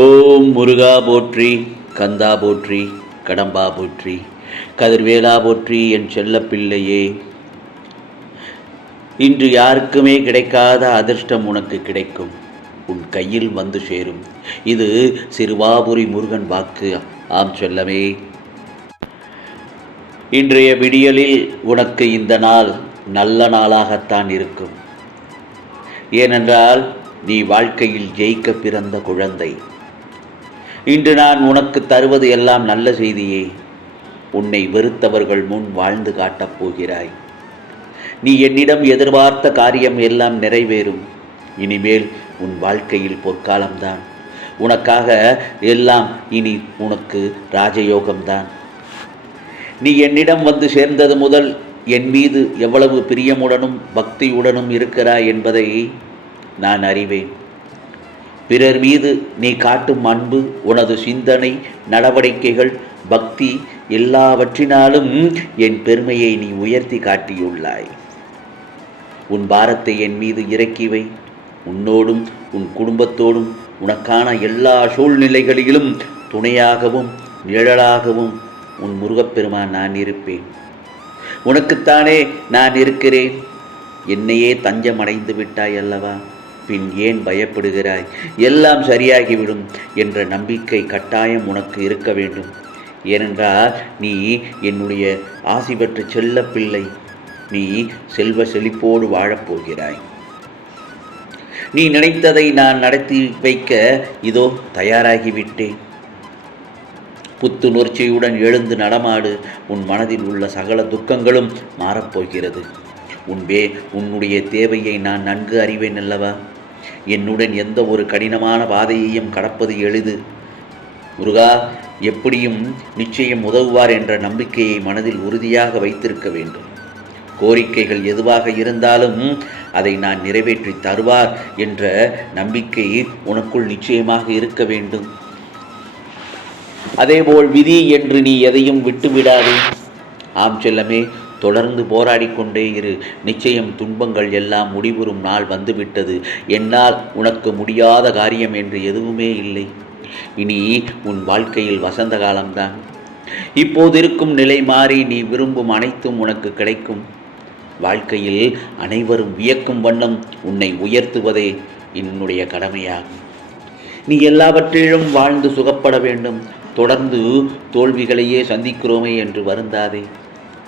ஓம் முருகா போற்றி, கந்தா போற்றி, கடம்பா போற்றி, கதிர்வேலா போற்றி. என் செல்ல பிள்ளையே, இன்று யாருக்குமே கிடைக்காத அதிர்ஷ்டம் உனக்கு கிடைக்கும், உன் கையில் வந்து சேரும். இது சிறுவாபுரி முருகன் வாக்கு. ஆம் செல்லமே, இன்றைய விடியலில் உனக்கு இந்த நாள் நல்ல நாளாகத்தான் இருக்கும். ஏனென்றால் நீ வாழ்க்கையில் ஜெயிக்க பிறந்த குழந்தை. இன்று நான் உனக்கு தருவது எல்லாம் நல்ல செய்தியே. உன்னை வெறுத்தவர்கள் முன் வாழ்ந்து காட்டப் போகிறாய். நீ என்னிடம் எதிர்பார்த்த காரியம் எல்லாம் நிறைவேறும். இனிமேல் உன் வாழ்க்கையில் பொற்காலம்தான். உனக்காக எல்லாம் இனி உனக்கு ராஜயோகம்தான். நீ என்னிடம் வந்து சேர்ந்தது முதல் என் மீது எவ்வளவு பிரியமுடனும் பக்தியுடனும் இருக்கிறாய் என்பதை நான் அறிவேன். பிறர் மீது நீ காட்டும் அன்பு, உனது சிந்தனை, நடவடிக்கைகள், பக்தி எல்லாவற்றினாலும் என் பெருமையை நீ உயர்த்தி காட்டியுள்ளாய். உன் பாரத்தை என் மீது இறக்கி வை. உன்னோடும் உன் குடும்பத்தோடும் உனக்கான எல்லா சூழ்நிலைகளிலும் துணையாகவும் நிழலாகவும் உன் முருகப்பெருமான் நான் இருப்பேன். உனக்குத்தானே நான் இருக்கிறேன். என்னையே தஞ்சம் அடைந்து விட்டாய் அல்லவா? பின் ஏன் பயப்படுகிறாய்? எல்லாம் சரியாகிவிடும் என்ற நம்பிக்கை கட்டாயம் உனக்கு இருக்க வேண்டும். ஏனென்றால் நீ என்னுடைய ஆசி பெற்ற செல்ல பிள்ளை. நீ செல்வ செழிப்போடு வாழப்போகிறாய். நீ நினைத்ததை நான் நடத்தி வைக்க இதோ தயாராகிவிட்டேன். புத்துணர்ச்சியுடன் எழுந்து நடமாடு. உன் மனதில் உள்ள சகல துக்கங்களும் மாறப்போகிறது. உன்னுடைய தேவையை நான் நன்கு அறிவேன் அல்லவா? என்னுடன் எந்த ஒரு கடினமான பாதையையும் கடப்பது எளிது. முருகா எப்படியும் நிச்சயம் உதவுவார் என்ற நம்பிக்கையை மனதில் உறுதியாக வைத்திருக்க வேண்டும். கோரிக்கைகள் எதுவாக இருந்தாலும் அதை நான் நிறைவேற்றி தருவார் என்ற நம்பிக்கை உனக்குள் நிச்சயமாக இருக்க வேண்டும். அதேபோல் விதி என்று நீ எதையும் விட்டுவிடாதே. ஆம் செல்லமே, தொடர்ந்து போராடிக்கொண்டே இரு. நிச்சயம் துன்பங்கள் எல்லாம் முடிவுறும் நாள் வந்துவிட்டது. என்னால் உனக்கு முடியாத காரியம் என்று எதுவுமே இல்லை. இனி உன் வாழ்க்கையில் வசந்த காலம்தான். இப்போது இருக்கும் நிலை மாறி நீ விரும்பும் அனைத்தும் உனக்கு கிடைக்கும். வாழ்க்கையில் அனைவரும் வியக்கும் வண்ணம் உன்னை உயர்த்துவதே என்னுடைய கடமையாகும். நீ எல்லாவற்றிலும் வாழ்ந்து சுகப்பட வேண்டும். தொடர்ந்து தோல்விகளையே சந்திக்கிறோமே என்று வருந்தாதே.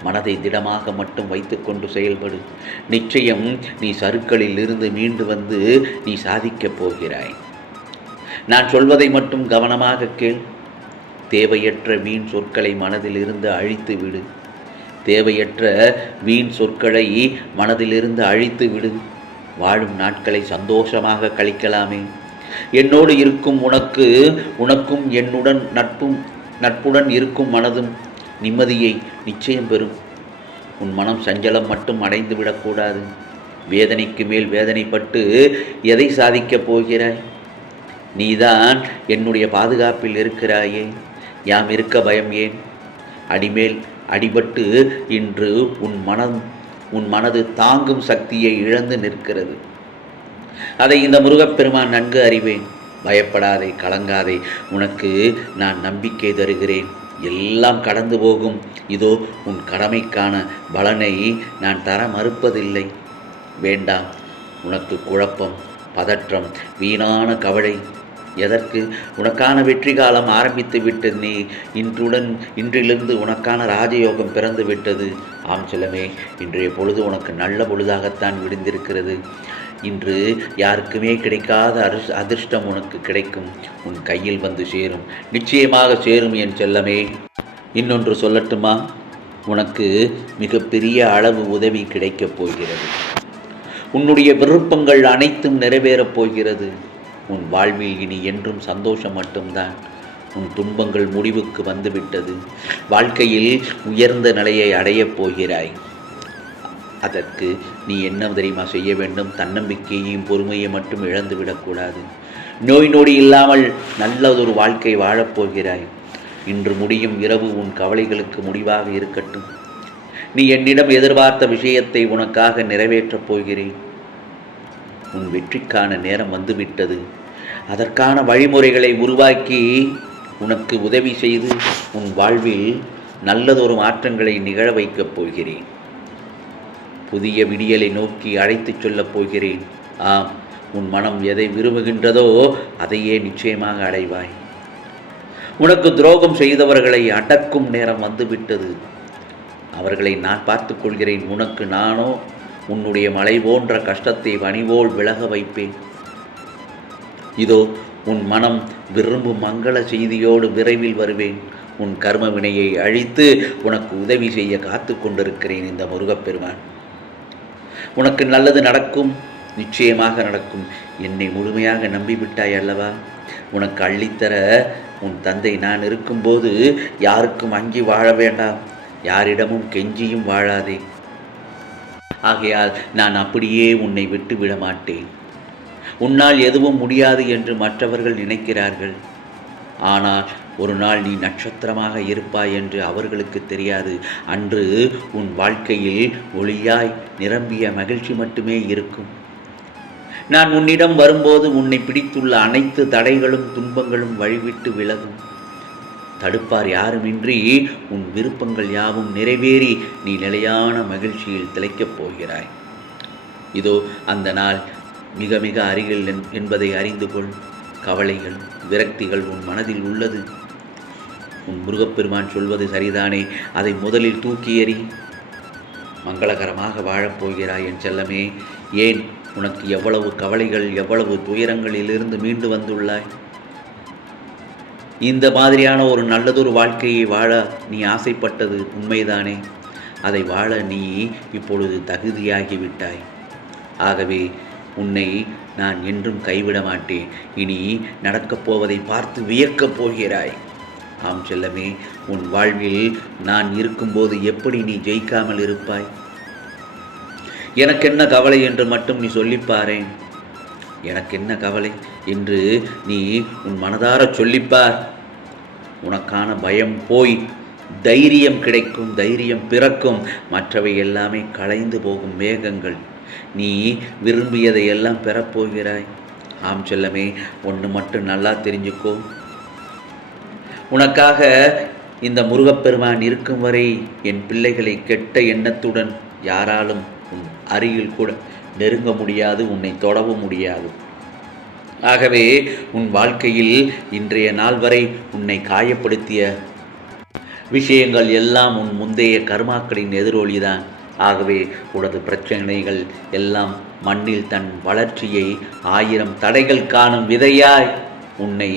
மனதை திடமாக மட்டும் வைத்துக்கொண்டு செயல்படு. நிச்சயம் நீ சறுக்களில் இருந்து மீண்டு வந்து நீ சாதிக்கப் போகிறாய். நான் சொல்வதை மட்டும் கவனமாக கேள். தேவையற்ற வீண் சொற்களை மனதில் இருந்து அழித்து விடு. தேவையற்ற வீண் சொற்களை மனதிலிருந்து அழித்து விடு. வாழும் நாட்களை சந்தோஷமாக கழிக்கலாமே. என்னோடு இருக்கும் உனக்கும் என்னுடன் நட்புடன் இருக்கும் மனதும் நிம்மதியை நிச்சயம் பெறும். உன் மனம் சஞ்சலம் மட்டும் அடைந்து விடக்கூடாது. வேதனைக்கு மேல் வேதனைப்பட்டு எதை சாதிக்கப் போகிறாய்? நீதான் என்னுடைய பாதுகாப்பில் இருக்கிறாயே. யாம் இருக்க பயம் ஏன்? அடிமேல் அடிபட்டு இன்று உன் மனது தாங்கும் சக்தியை இழந்து நிற்கிறது. அதை இந்த முருகப்பெருமான் நன்கு அறிவேன். பயப்படாதே, கலங்காதே. உனக்கு நான் நம்பிக்கை தருகிறேன். எல்லாம் கடந்து போகும். இதோ உன் கடமைக்கான பலனை நான் தர மறுப்பதில்லை. வேண்டாம் உனக்கு குழப்பம், பதற்றம், வீணான கவலை. எதற்கு? உனக்கான வெற்றி காலம் ஆரம்பித்து விட்டது. நீ இன்றிலிருந்து உனக்கான ராஜயோகம் பிறந்து விட்டது. ஆம் செல்லமே, இன்றைய பொழுது உனக்கு நல்ல பொழுதாகத்தான் விடிந்திருக்கிறது. இன்று யாருக்குமே கிடைக்காத அதிர்ஷ்டம் உனக்கு கிடைக்கும். உன் கையில் வந்து சேரும். நிச்சயமாக சேரும் என் செல்லமே. இன்னொன்று சொல்லட்டுமா? உனக்கு மிகப்பெரிய அளவு உதவி கிடைக்கப் போகிறது. உன்னுடைய விருப்பங்கள் அனைத்தும் நிறைவேறப் போகிறது. உன் வாழ்வில் இனி என்றும் சந்தோஷம் மட்டும்தான். உன் துன்பங்கள் முடிவுக்கு வந்துவிட்டது. வாழ்க்கையில் உயர்ந்த நிலையை அடையப் போகிறாய். அதற்கு நீ என்ன தெரியுமா செய்ய வேண்டும்? தன்னம்பிக்கையையும் பொறுமையை மட்டும் இழந்துவிடக்கூடாது. நோய் நொடி இல்லாமல் நல்லதொரு வாழ்க்கை வாழப்போகிறாய். இன்று முடியும் இரவு உன் கவலைகளுக்கு முடிவாக இருக்கட்டும். நீ என்னிடம் எதிர்பார்த்த விஷயத்தை உனக்காக நிறைவேற்றப் போகிறேன். உன் வெற்றிக்கான நேரம் வந்துவிட்டது. அதற்கான வழிமுறைகளை உருவாக்கி உனக்கு உதவி செய்து உன் வாழ்வில் நல்லதொரு மாற்றங்களை நிகழ வைக்கப் போகிறேன். புதிய விடியலை நோக்கி அழைத்துச் சொல்லப் போகிறேன். ஆம், உன் மனம் எதை விரும்புகின்றதோ அதையே நிச்சயமாக அடைவாய். உனக்கு துரோகம் செய்தவர்களை அடக்கும் நேரம் வந்துவிட்டது. அவர்களை நான் பார்த்துக் கொள்கிறேன். உனக்கு நானோ உன்னுடைய மலை போன்ற கஷ்டத்தை பனிபோல் விலக வைப்பேன். இதோ உன் மனம் விரும்பும் மங்கள செய்தியோடு விரைவில் வருவேன். உன் கர்ம வினையை அழித்து உனக்கு உதவி செய்ய காத்து கொண்டிருக்கிறேன் இந்த முருகப்பெருமான். உனக்கு நல்லது நடக்கும், நிச்சயமாக நடக்கும். என்னை முழுமையாக நம்பிவிட்டாய் அல்லவா? உனக்கு அள்ளித்தர உன் தந்தை நான் இருக்கும்போது யாருக்கும் அங்கி வாழ வேண்டாம், யாரிடமும் கெஞ்சியும் வாழாதே. ஆகையால் நான் அப்படியே உன்னை விட்டு விட மாட்டேன். உன்னால் எதுவும் முடியாது என்று மற்றவர்கள் நினைக்கிறார்கள். ஆனால் ஒரு நாள் நீ நட்சத்திரமாக இருப்பாய் என்று அவர்களுக்கு தெரியாது. அன்று உன் வாழ்க்கையில் ஒளியாய் நிரம்பிய மகிழ்ச்சி மட்டுமே இருக்கும். நான் உன்னிடம் வரும்போது உன்னை பிடித்துள்ள அனைத்து தடைகளும் துன்பங்களும் வழிவிட்டு விலகும். தடுப்பார் யாருமின்றி உன் விருப்பங்கள் யாவும் நிறைவேறி நீ நிலையான மகிழ்ச்சியில் திளைக்கப் போகிறாய். இதோ அந்த நாள் மிக மிக அருகில் என்பதை அறிந்து கொள். கவலைகள், விரக்திகள் உன் மனதில் உள்ளது. உன் முருகப்பெருமான் சொல்வது சரிதானே, அதை முதலில் தூக்கி எறி. மங்களகரமாக வாழப்போகிறாய் என் செல்லமே. ஏன் உனக்கு எவ்வளவு கவலைகள், எவ்வளவு துயரங்களிலிருந்து மீண்டு வந்துள்ளாய். இந்த மாதிரியான ஒரு நல்லதொரு வாழ்க்கையை வாழ நீ ஆசைப்பட்டது உண்மைதானே? அதை வாழ நீ இப்பொழுது தகுதியாகிவிட்டாய். ஆகவே உன்னை நான் என்றும் கைவிட மாட்டேன். இனி நடக்கப் போவதை பார்த்து வியக்கப் போகிறாய். ஆம் செல்லமே, உன் வாழ்வில் நான் இருக்கும்போது எப்படி நீ ஜெயிக்காமல் இருப்பாய்? எனக்கென்ன கவலை என்று மட்டும் நீ சொல்லிப்பாரேன். எனக்கென்ன கவலை என்று நீ உன் மனதார சொல்லிப்பார். உனக்கான பயம் போய் தைரியம் கிடைக்கும், தைரியம் பிறக்கும். மற்றவை எல்லாமே கலைந்து போகும் மேகங்கள். நீ விரும்பியதை எல்லாம் பெறப்போகிறாய். ஆம் செல்லமே, ஒன்று மட்டும் நல்லா தெரிஞ்சுக்கோ. உனக்காக இந்த முருகப்பெருமான் இருக்கும் வரை என் பிள்ளைகளை கெட்ட எண்ணத்துடன் யாராலும் உன் அருகில் கூட நெருங்க முடியாது, உன்னை தொடவும் முடியாது. ஆகவே உன் வாழ்க்கையில் இன்றைய நாள் வரை உன்னை காயப்படுத்திய விஷயங்கள் எல்லாம் உன் முந்தைய கர்மாக்களின் எதிரொலிதான். ஆகவே உனது பிரச்சனைகள் எல்லாம் மண்ணில் தன் வளர்ச்சியை 1000 தடைகள் காணும் விதையாய் உன்னை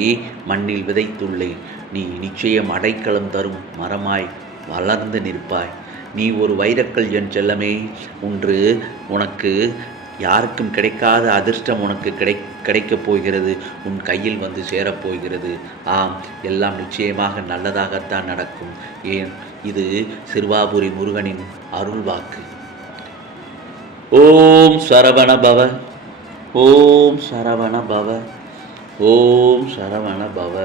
மண்ணில் விதைத்துள்ளேன். நீ நிச்சயம் அடைக்கலம் தரும் மரமாய் வளர்ந்து நிற்பாய். நீ ஒரு வைரக்கல் என் செல்லமே. ஒன்று உனக்கு யாருக்கும் கிடைக்காத அதிர்ஷ்டம் உனக்கு கிடைக்கப் போகிறது. உன் கையில் வந்து சேரப்போகிறது. ஆம், எல்லாம் நிச்சயமாக நல்லதாகத்தான் நடக்கும். ஏன், இது சிறுவாபுரி முருகனின் அருள் வாக்கு. ஓம் சரவண பவ, ஓம் சரவண பவ, ஓம் சரவண பவ.